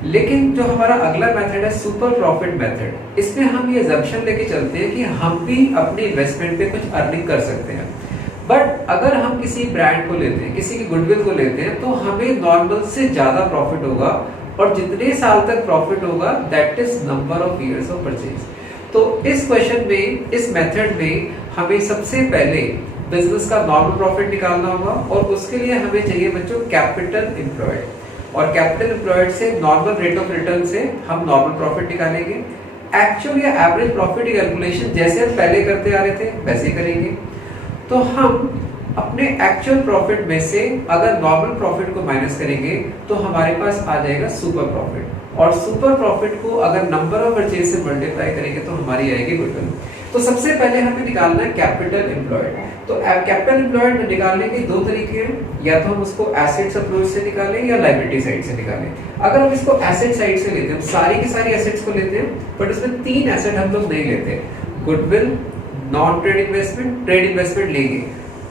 लेकिन जो हमारा अगला मेथड है सुपर प्रॉफिट मेथड, इसमें हम ये अजम्पशन लेके चलते हैं कि हम भी अपने इन्वेस्टमेंट पे कुछ अर्निंग कर सकते हैं। बट अगर हम किसी ब्रांड को लेते हैं, किसी की गुडविल को लेते हैं, तो हमें नॉर्मल से ज्यादा प्रॉफिट होगा, और जितने साल तक प्रॉफिट होगा that is number of years of purchase. तो इस क्वेश्चन में, इस मेथड में हमें सबसे पहले बिजनेस का नॉर्मल प्रॉफिट निकालना होगा, और उसके लिए हमें चाहिए बच्चों कैपिटल एम्प्लॉयड, और कैपिटल एम्प्लॉयड से नॉर्मल रेट ऑफ रिटर्न से हम नॉर्मल प्रॉफिट निकालेंगे। एक्चुअल या एवरेज प्रॉफिट की कैलकुलेशन जैसे हम पहले करते आ रहे थे वैसे ही करेंगे। तो हम अपने एक्चुअल प्रॉफिट में से अगर नॉर्मल प्रॉफिट को माइनस करेंगे तो हमारे पास आ जाएगा सुपर प्रॉफिट, और सुपर प्रॉफिट को अगर नंबर ऑफ परचेज से मल्टीप्लाई करेंगे तो हमारी आएगी गुडविल। तो सबसे पहले हमें निकालना है कैपिटल एम्प्लॉयड। तो कैपिटल एम्प्लॉयड निकालने के दो तरीके हैं, या तो हम उसको एसेट्स अप्रोच से निकालें या लायबिलिटी साइड से निकालें। अगर हम इसको एसेट साइड से लेते हैं, सारी की सारी एसेट्स को लेते हैं, बट उसमें 3 एसेट हम लोग नहीं लेते, goodwill, non trade investment, trade investment लेंगे,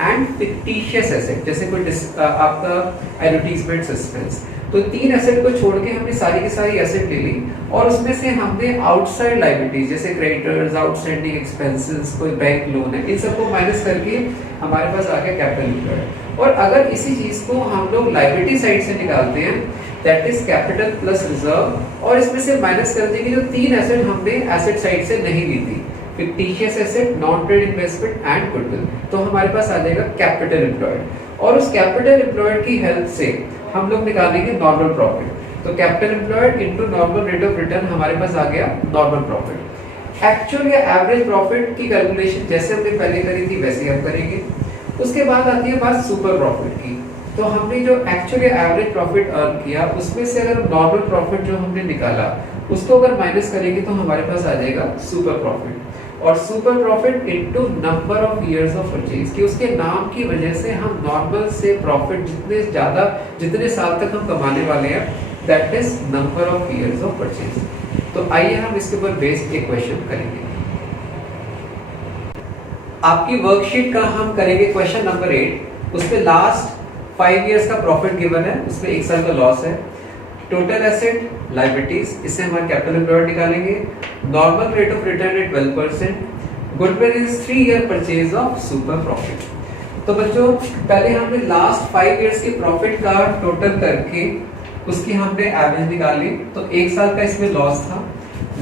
एंड फिक्टिशियस एसेट जैसे कोई आपका एडवर्टाइजमेंट सस्पेंस। तो 3 एसेट को छोड़ के हमने सारी की सारी एसेट ले ली, और उसमें से हमने आउटसाइड लायबिलिटीज जैसे क्रेडिटर्स, आउटस्टैंडिंग एक्सपेंसेस, कोई बैंक लोन है, इन सबको माइनस करके हमारे पास आ गया कैपिटल एम्प्लॉयड। और अगर इसी चीज को हम लोग लायबिलिटी साइड से निकालते हैं that is capital plus reserve, और इसमें से माइनस कर देंगे जो 3 एसेट हमने एसेट साइड से नहीं ली थी, fictitious asset, non trade investment and goodwill, तो हमारे पास आ जाएगा कैपिटल एम्प्लॉयड। और उस कैपिटल एम्प्लॉयड की हेल्प से हम लोग निकालेंगे नॉर्मल प्रॉफिट। तो capital employed into normal rate of return हमारे पास आ गया नॉर्मल प्रॉफिट। एक्चुअल या एवरेज प्रॉफिट की कैलकुलेशन जैसे हमने पहले करी थी वैसे हम करेंगे। उसके बाद आती है बात सुपर प्रॉफिट की। तो हमने जो एक्चुअली एवरेज प्रॉफिट अर्न किया उसमें से अगर नॉर्मल प्रॉफिट जो हमने निकाला उसको अगर माइनस करेंगे तो हमारे पास आ जाएगा सुपर प्रॉफिट। और super profit into number of years of purchase, कि उसके नाम की वजह से हम नॉर्मल से प्रॉफिट जितने साल तक हम कमाने वाले हैं, that is number of years of purchase. तो आइए हम इसके ऊपर बेस्ड एक क्वेश्चन करेंगे। आपकी वर्कशीट का हम करेंगे क्वेश्चन नंबर 8। उसमें लास्ट 5 इयर्स का प्रॉफिट गिवन है, उसमें 1 साल का लॉस है। टोटल एसेट लायबिलिटीज, इससे हमारे कैपिटल एम्प्लॉयड निकालेंगे। नॉर्मल रेट ऑफ रिटर्न है 12%। Goodwill is 3 year purchase of super profit. तो बच्चों पहले हमने लास्ट 5 इयर्स के प्रॉफिट का टोटल करके उसकी हमने एवरेज निकाली, तो 1 साल का इसमें लॉस था।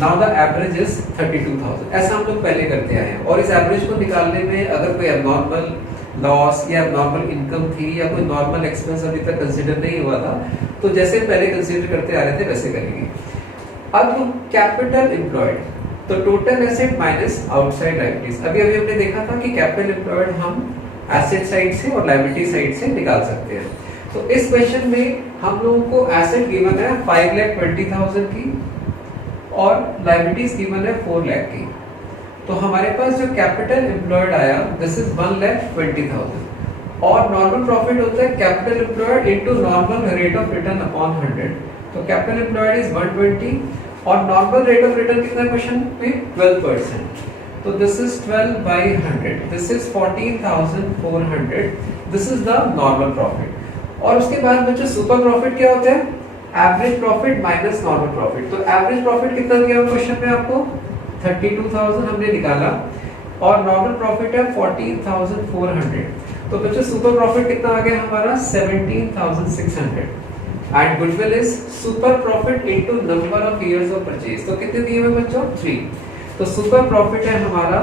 Now the average is 32,000। ऐसा हम लोग पहले करते आए हैं। और इस एवरेज को निकालने में अगर कोई एबनॉर्मल लॉस या नॉर्मल इनकम थी या कोई नॉर्मल एक्सपेंस अभी तक कंसीडर नहीं हुआ था, तो जैसे पहले कंसीडर करते आ रहे थे वैसे करेंगे। अब कैपिटल एम्प्लॉयड, तो total asset minus outside liabilities. अभी हमने देखा था कि कैपिटल एम्प्लॉयड हम एसेट साइड से और लायबिलिटी साइड से निकाल सकते हैं। तो इस क्वेश्चन में हम लोगों को एसेट गिवन है 5,20,000 की और लायबिलिटीज गिवन है 4 लाख की। तो हमारे पास जो कैपिटल एम्प्लॉयड आया दिस इज 1,20,000 और नॉर्मल प्रॉफिट होता है capital employed into normal rate of return upon 100। तो कैपिटल एम्प्लॉयड इज 120 और नॉर्मल रेट ऑफ रिटर्न कितना क्वेश्चन पे 12%। तो this is 12 by 100, this is 14,400, this is the normal profit. और उसके बाद बच्चों सुपर प्रॉफिट क्या होता है? Average profit minus normal profit. तो एवरेज प्रॉफिट कितना दिया क्वेश्चन में आपको 32,000 हमने निकाला और नॉर्मल प्रॉफिट है 14,400। तो बच्चों सुपर प्रॉफिट कितना आ गया हमारा 17,600। And goodwill is super profit into number of years of purchase. तो कितने दिए हुए बच्चों 3। तो सुपर प्रॉफिट है हमारा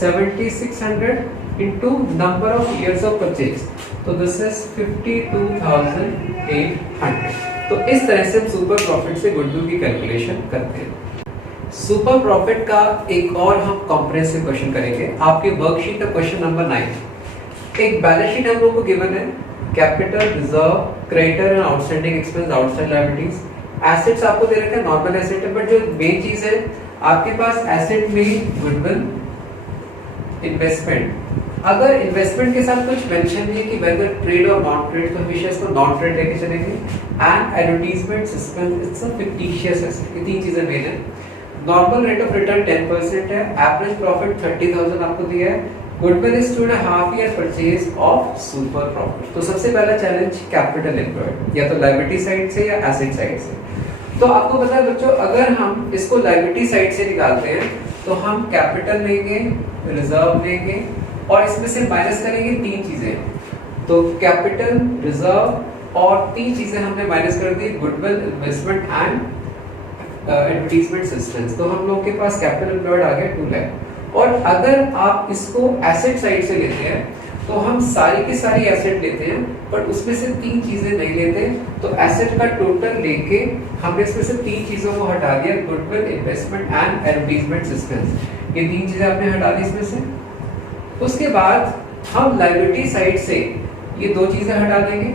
7,600 into number of years of purchase. तो दिस इज 52,800। तो इस तरह से हम सुपर प्रॉफिट से गुडविल की कैलकुलेशन करते हैं। सुपर प्रॉफिट का एक और हम कॉम्प्रिहेंसिव क्वेश्चन करेंगे। आपके वर्कशीट का क्वेश्चन नंबर 9। एक बैलेंस शीट हम लोग को गिवन है, capital, reserve, creditor and outstanding expense, outside liabilities. Assets आपको दे रखे हैं, नॉर्मल एसेट है, बट जो मेन चीज है आपके पास एसेट में गुडविल, इन्वेस्टमेंट। अगर इन्वेस्टमेंट के साथ कुछ मेंशन है कि वेदर ट्रेड और नॉन ट्रेड, तो हमेशा इसको नॉन ट्रेड लेके चलेंगे। And advertisement suspense, it's a fictitious asset. ये तीन चीजें मेन है। नॉर्मल रेट ऑफ रिटर्न 10% है। एवरेज प्रॉफिट 30,000 आपको दिया है। Goodwill is 2.5 year purchase of super profit. तो सबसे पहला चैलेंज कैपिटल एम्प्लॉयड, या तो लायबिलिटी साइड से या एसेट साइड से। तो आपको पता है बच्चों अगर हम इसको लायबिलिटी साइड से निकालते हैं तो हम कैपिटल लेंगे, रिजर्व लेंगे और इसमें से माइनस करेंगे 3 चीजें। तो कैपिटल, रिजर्व और 3 चीजें हमने माइनस कर दी, goodwill, investment and advertisement suspense. तो हम लोग के पास कैपिटल एम्प्लॉयड आ गया 2 लाख। और अगर आप इसको एसेट साइड से लेते हैं तो हम सारी की सारी एसेट लेते हैं, बट उसमें से 3 चीजें नहीं लेते। तो एसेट का टोटल लेके हमने इसमें से 3 चीजों को हटा दिया, goodwill, investment and advertisement suspense. ये 3 चीजें आपने हटा दी इसमें से। उसके बाद हम लायबिलिटी साइड से ये 2 चीजें हटा देंगे,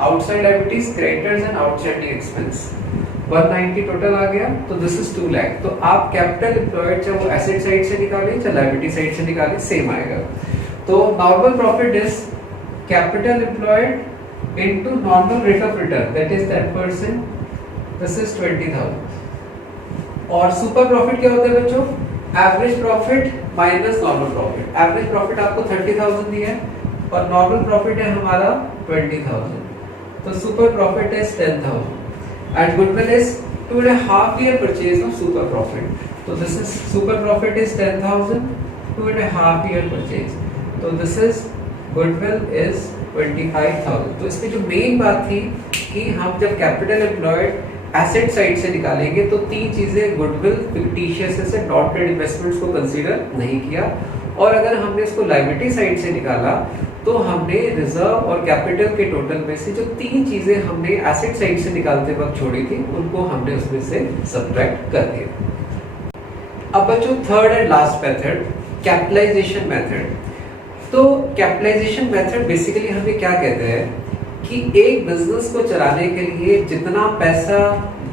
outside liabilities, creditors and outstanding expense. 190 total आ गया। तो दिस इज 2 लाख। तो आप कैपिटल एम्प्लॉयड चाहे वो एसेट साइड से निकालें चाहे लायबिलिटी साइड से निकालें, सेम आएगा। तो normal profit is capital employed into normal rate of return, that is 10%, this is 20,000। और सुपर प्रॉफिट क्या होता है बच्चों? Average profit minus normal profit. Average profit आपको 30,000 दिया है और नॉर्मल प्रॉफिट है हमारा 20,000। तो super profit is 10,000 and goodwill is 2.5 year purchase of super profit. So this is super profit is 10,000, 2.5 year purchase. So this is goodwill is 25,000. तो इसमें जो मेन बात थी कि हम जब कैपिटल एम्प्लॉयड एसेट साइड से निकालेंगे तो 3 चीजें, goodwill, fictitious asset, not trade investments को कंसीडर नहीं किया। और अगर हमने इसको लायबिलिटी साइड से निकाला तो हमने रिजर्व और कैपिटल के टोटल में से जो 3 चीजें हमने एसेट साइड से निकालते वक्त छोड़ी थी उनको हमने उसमें से सब्ट्रैक्ट कर दिया। अब बच्चों third and last method, capitalization method. तो कैपिटलाइजेशन मेथड बेसिकली हमें क्या कहते हैं कि एक बिजनेस को चलाने के लिए जितना पैसा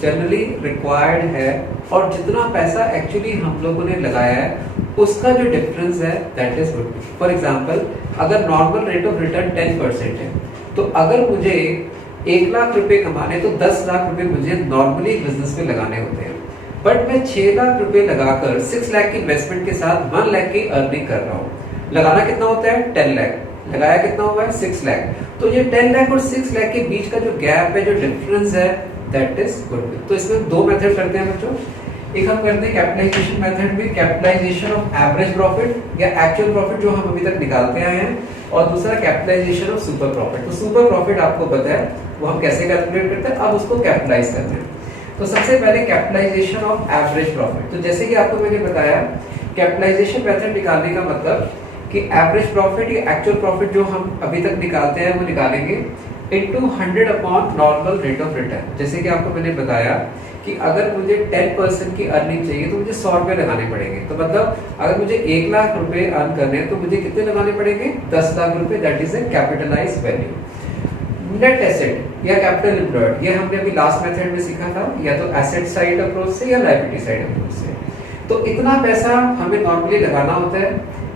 जनरली रिक्वायर्ड है और जितना पैसा एक्चुअली हम लोगों ने लगाया है उसका जो डिफरेंस है that is goodwill. For example, अगर नॉर्मल रेट ऑफ रिटर्न 10% है तो अगर मुझे 1 लाख रुपए कमाने तो 10 लाख रुपए मुझे नॉर्मली बिजनेस में लगाने होते हैं, बट मैं 6 लाख रुपए लगाकर 6 लाख की इन्वेस्टमेंट के साथ 1 लाख की अर्निंग कर रहा हूँ। लगाना कितना होता है? 10 लाख। लगाया कितना हुआ है? 6 लाख। तो ये 10 लाख और 6 लाख के बीच का जो गैप है, जो डिफरेंस है, दैट इज गुडविल। तो इसमें दो मेथड करते हैं बच्चों। एक हम करते हैं कैपिटलाइजेशन मेथड में, कैपिटलाइजेशन ऑफ एवरेज प्रॉफिट या एक्चुअल प्रॉफिट जो हम अभी तक निकालते आए हैं, और दूसरा कैपिटलाइजेशन ऑफ सुपर प्रॉफिट। तो सुपर प्रॉफिट आपको पता है वो हम कैसे कैलकुलेट करते हैं, अब उसको कैपिटलाइज करते हैं। तो सबसे पहले कैपिटलाइजेशन ऑफ एवरेज प्रॉफिट। तो जैसे कि आपको मैंने बताया, कैपिटलाइजेशन मेथड निकालने का मतलब कि एवरेज प्रॉफिट या एक्चुअल प्रॉफिट जो हम अभी तक निकालते हैं वो निकालेंगे into 100 upon normal rate of return. जैसे कि आपको मैंने बताया कि अगर मुझे 10% की अर्निंग चाहिए तो मुझे 100 रुपए लगाने पड़ेंगे। तो मतलब अगर मुझे 1 लाख रुपए अर्न करने हैं तो मुझे कितने लगाने पड़ेंगे? 10 लाख रुपए। That is a capitalised value. Net asset या कैपिटल एम्प्लॉयड, ये हमने अभी लास्ट मेथड में सीखा था, या तो एसेट साइड अप्रोच से या लायबिलिटी साइड अप्रोच से। तो इतना पैसा हमें नॉर्मली लगाना होता है,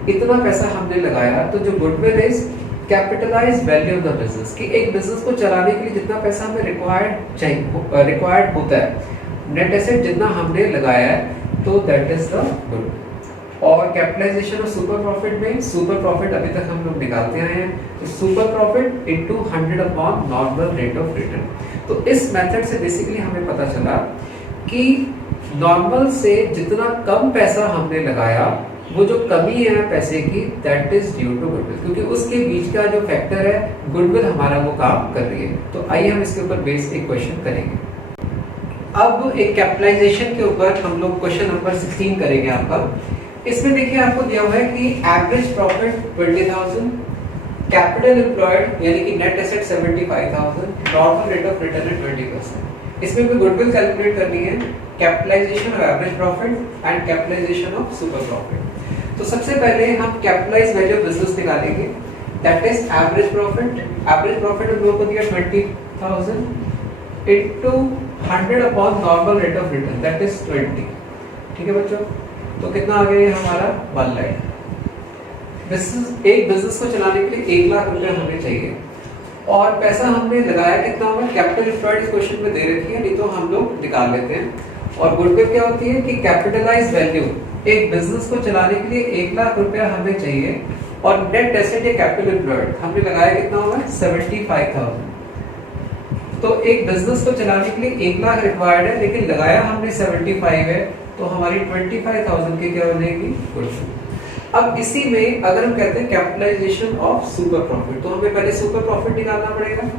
इतना पैसा हमने लगाया, तो जो goodwill is capitalised value of the business, कि एक बिजनेस को चलाने के लिए जितना पैसा हमें रिक्वायर्ड होता है, नेट एसेट जितना हमने लगाया है, तो दैट इज द गुडविल। और कैपिटलाइजेशन ऑफ सुपर प्रॉफिट में, सुपर प्रॉफिट अभी तक हम लोग निकालते आए हैं, तो super profit into 100 upon normal rate of return. तो इस मेथड से बेसिकली हमें पता चला कि नॉर्मल से जितना कम पैसा हमने लगाया, वो जो कमी है पैसे की, that is due to goodwill, क्योंकि उसके बीच का जो फैक्टर है गुडविल हमारा वो काम कर रही है। तो आइए हम इसके ऊपर बेस एक क्वेश्चन करेंगे। अब एक कैपिटलाइजेशन के ऊपर हम लोग क्वेश्चन नंबर 16 करेंगे आपका। इसमें देखिए आपको दिया हुआ है कि एवरेज प्रॉफिट 20,000, कैपिटल एम्प्लॉयड यानी कि net asset 75,000, normal rate of return है 20%। इसमें भी गुडविल कैलकुलेट करनी है, capitalization of average profit and capitalization of super profit. तो सबसे पहले हम कैपिटलाइज्ड वैल्यू ऑफ बिजनेस निकालेंगे, that is average profit. Average profit हम लोगों को दिया 20,000 into 100 upon normal rate of return, that is 20। ठीक है बच्चों, तो कितना आ गया ये हमारा 1 लाख। एक बिजनेस को चलाने के लिए 1 लाख रुपए हमें चाहिए, और पैसा हमने लगाया कितना होगा? कैपिटल एम्प्लॉयड इस क्वेश्चन में दे रखी है, नहीं तो हम लोग निकाल लेते हैं। और गुडविल क्या होती है कि कैपिटलाइज्ड वैल्यू, एक बिजनेस को चलाने के लिए 1 लाख रुपया हमें चाहिए, और नेट एसेट या कैपिटल एम्प्लॉयड हमने लगाया कितना होगा? 75,000। तो एक बिजनेस को चलाने के लिए 1 लाख रिक्वायर्ड है, लेकिन लगाया हमने 75 है, तो हमारी 25,000 की क्या हो जाएगी? गुडविल। अब इसी में अगर हम कहते हैं कैपिटलाइजेशन ऑफ सुपर प्रॉफिट, तो हमें पहले सुपर प्रॉफिट निकालना पड़ेगा।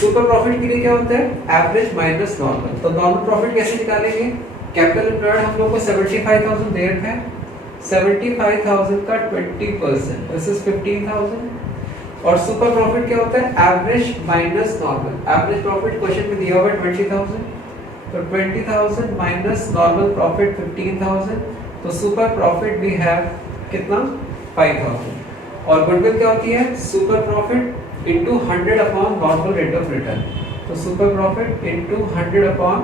सुपर प्रॉफिट के लिए क्या होता है? Average minus normal. तो नॉर्मल प्रॉफिट कैसे निकालेंगे? कैपिटल एम्प्लॉयड हम लोग को 75,000 दे रखा है, 75,000 का 20%, दिस इज 15,000। और सुपर प्रॉफिट क्या होता है? Average minus normal. Average profit question में दिया हुआ है 20,000, तो 20,000 माइनस नॉर्मल प्रॉफिट 15,000, तो सुपर प्रॉफिट वी हैव कितना? 5,000। और गुडविल क्या होती है? Super profit into 100 upon normal rate of return. तो super profit into 100 upon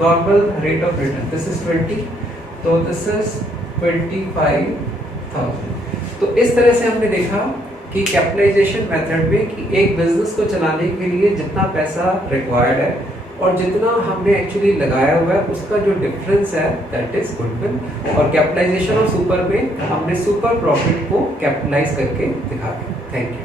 normal rate of return, this is 20, तो दिस इज 25,000। तो इस तरह से हमने देखा कि कैपिटलाइजेशन मेथड में कि एक बिजनेस को चलाने के लिए जितना पैसा रिक्वायर्ड है और जितना हमने एक्चुअली लगाया हुआ है उसका जो डिफरेंस है दैट इज गुडविल। और कैपिटलाइजेशन ऑफ सुपर में हमने सुपर प्रॉफिट को कैपिटलाइज करके दिखा दिया। Thank you.